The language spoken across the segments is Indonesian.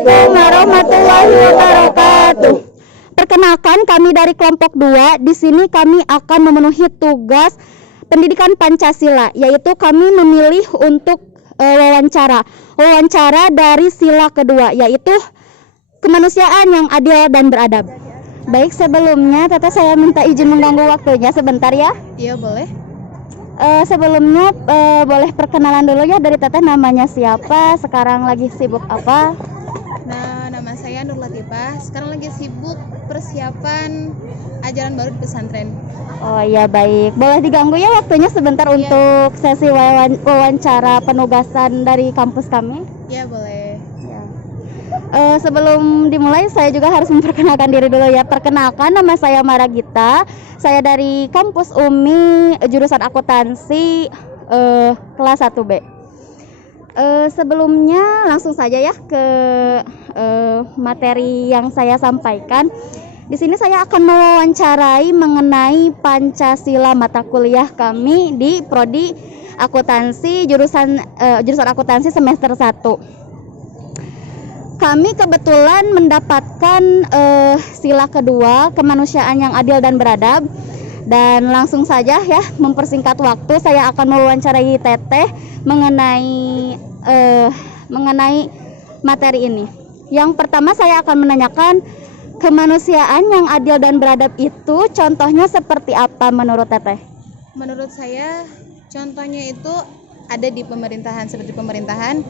Assalamualaikum warahmatullahi wabarakatuh. Perkenalkan, kami dari kelompok 2. Di sini kami akan memenuhi tugas pendidikan Pancasila, yaitu kami memilih untuk wawancara dari sila kedua, yaitu kemanusiaan yang adil dan beradab. Baik, sebelumnya Teteh saya minta izin mengganggu waktunya sebentar ya. Iya, boleh. Sebelumnya boleh perkenalan dulu ya dari Teteh, namanya siapa, sekarang lagi sibuk apa? Nah, nama saya Nur Latifah. Sekarang lagi sibuk persiapan ajaran baru di pesantren. Oh iya, baik. Boleh diganggu ya waktunya sebentar untuk sesi wawancara penugasan dari kampus kami? Iya, boleh. Ya. Sebelum dimulai saya juga harus memperkenalkan diri dulu ya. Perkenalkan, nama saya Maragita. Saya dari kampus UMI jurusan akuntansi kelas 1B. Sebelumnya langsung saja ya ke materi yang saya sampaikan. Di sini saya akan mewawancarai mengenai Pancasila, mata kuliah kami di prodi akuntansi jurusan akuntansi semester 1. Kami kebetulan mendapatkan sila kedua, kemanusiaan yang adil dan beradab. Dan langsung saja ya, mempersingkat waktu, saya akan mewawancarai Teteh mengenai materi ini. Yang pertama saya akan menanyakan, kemanusiaan yang adil dan beradab itu contohnya seperti apa menurut Teteh? Menurut saya, contohnya itu ada di pemerintahan, seperti pemerintahan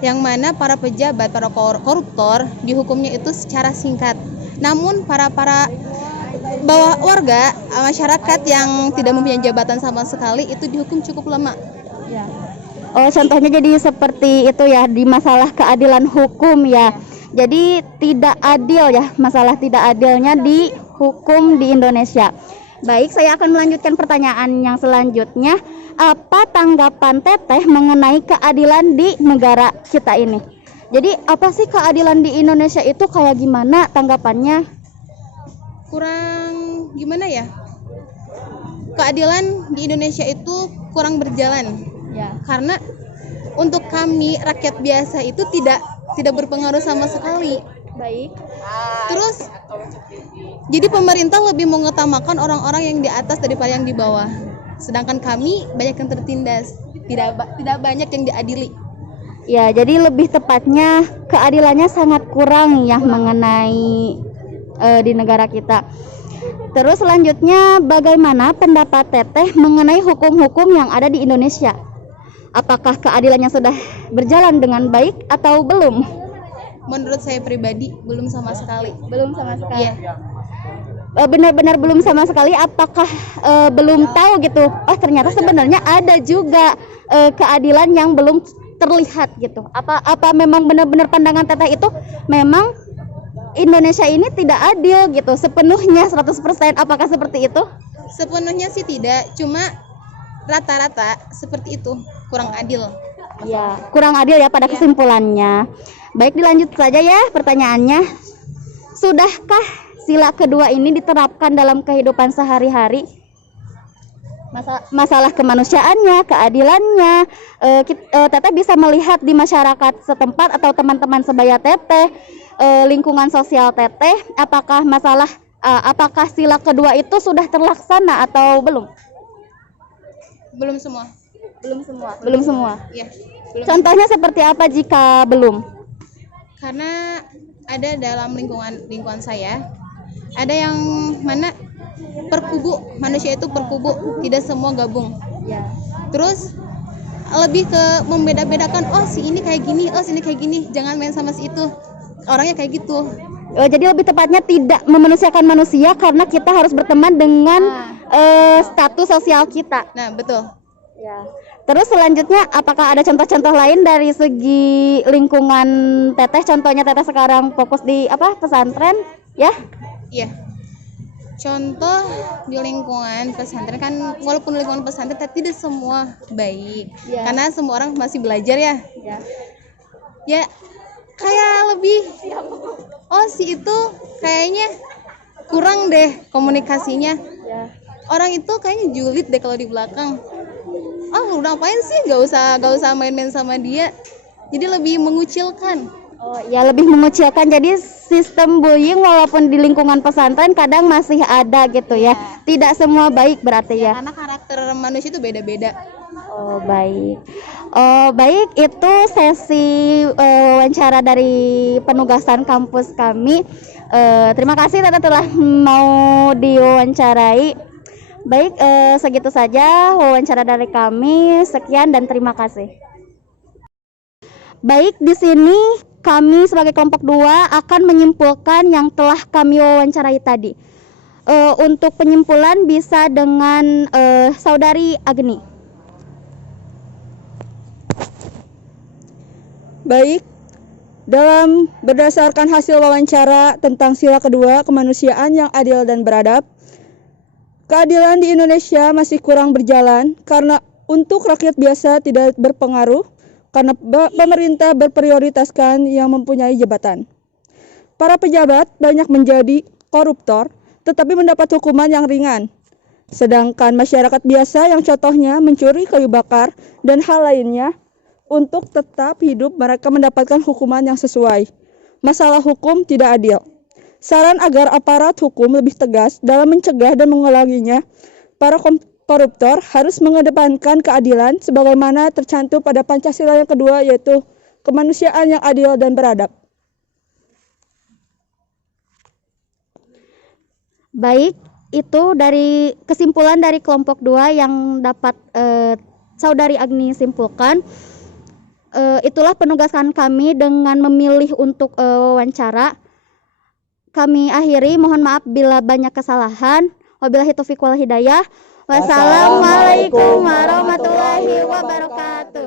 yang mana para pejabat, para koruptor dihukumnya itu secara singkat. Namun para bawah warga, masyarakat yang tidak mempunyai jabatan sama sekali itu dihukum cukup lama. Ya. Oh, contohnya jadi seperti itu ya, di masalah keadilan hukum ya. Jadi tidak adil ya, masalah tidak adilnya di hukum di Indonesia. Baik, saya akan melanjutkan pertanyaan yang selanjutnya. Apa tanggapan Teteh mengenai keadilan di negara kita ini? Jadi apa sih keadilan di Indonesia itu kayak gimana tanggapannya? Kurang gimana ya? Keadilan di Indonesia itu kurang berjalan. Ya. Karena untuk kami rakyat biasa itu tidak berpengaruh sama sekali. Baik. Terus jadi pemerintah lebih mengutamakan orang-orang yang di atas daripada yang di bawah. Sedangkan kami banyak yang tertindas, tidak banyak yang diadili. Ya, jadi lebih tepatnya keadilannya sangat kurang ya mengenai di negara kita. Terus selanjutnya, bagaimana pendapat Teteh mengenai hukum-hukum yang ada di Indonesia? Apakah keadilannya sudah berjalan dengan baik atau belum? Menurut saya pribadi belum sama sekali. Belum sama sekali. Iya. Benar-benar belum sama sekali. Apakah belum tahu gitu? Oh, ternyata sebenarnya ada juga keadilan yang belum terlihat gitu. Apa memang benar-benar pandangan Teteh itu memang Indonesia ini tidak adil gitu sepenuhnya 100%? Apakah seperti itu? Sepenuhnya sih tidak, cuma rata-rata seperti itu, kurang adil. Ya, kurang adil ya pada kesimpulannya. Baik, dilanjut saja ya pertanyaannya. Sudahkah sila kedua ini diterapkan dalam kehidupan sehari-hari? Masalah kemanusiaannya, keadilannya, Teteh bisa melihat di masyarakat setempat atau teman-teman sebaya Teteh, lingkungan sosial Teteh, apakah sila kedua itu sudah terlaksana atau belum? Belum semua. Belum semua. Iya. Belum. Contohnya seperti apa jika belum? Karena ada dalam lingkungan saya, ada yang mana perkubu, manusia itu perkubu, tidak semua gabung. Ya. Terus lebih ke membeda-bedakan, oh si ini kayak gini, oh si ini kayak gini, jangan main sama si itu, orangnya kayak gitu. Jadi lebih tepatnya tidak memanusiakan manusia karena kita harus berteman dengan status sosial kita. Nah, betul. Ya. Terus selanjutnya, apakah ada contoh-contoh lain dari segi lingkungan Teteh? Contohnya Teteh sekarang fokus di pesantren, ya? Iya. Contoh di lingkungan pesantren kan, walaupun lingkungan pesantren tidak semua baik, Ya. karena semua orang masih belajar ya. Ya. Ya, kayak lebih, oh si itu kayaknya kurang deh komunikasinya. Ya. Orang itu kayaknya julid deh kalau di belakang. Oh, udah ngapain sih? Gak usah main-main sama dia. Jadi lebih mengucilkan Oh, ya lebih mengucilkan. Jadi sistem bullying walaupun di lingkungan pesantren kadang masih ada gitu ya. Tidak semua baik berarti ya. Karena karakter manusia itu beda-beda. Oh, baik. Oh, baik, itu sesi wawancara dari penugasan kampus kami. Terima kasih Tata telah mau diwawancarai. Baik, segitu saja wawancara dari kami. Sekian dan terima kasih. Baik, di sini kami sebagai kelompok 2 akan menyimpulkan yang telah kami wawancarai tadi. Untuk penyimpulan bisa dengan Saudari Agni. Baik, dalam berdasarkan hasil wawancara tentang sila kedua kemanusiaan yang adil dan beradab, keadilan di Indonesia masih kurang berjalan karena untuk rakyat biasa tidak berpengaruh karena pemerintah berprioritaskan yang mempunyai jabatan. Para pejabat banyak menjadi koruptor tetapi mendapat hukuman yang ringan. Sedangkan masyarakat biasa yang contohnya mencuri kayu bakar dan hal lainnya, untuk tetap hidup mereka mendapatkan hukuman yang sesuai. Masalah hukum tidak adil. Saran agar aparat hukum lebih tegas dalam mencegah dan mengulanginya, para koruptor harus mengedepankan keadilan sebagaimana tercantum pada Pancasila yang kedua, yaitu kemanusiaan yang adil dan beradab. Baik, itu dari kesimpulan dari kelompok 2 yang dapat Saudari Agni simpulkan. Itulah penugasan kami dengan memilih untuk wawancara. Kami akhiri, mohon maaf bila banyak kesalahan. Wabillahi taufiq wal hidayah. Wassalamualaikum warahmatullahi wabarakatuh.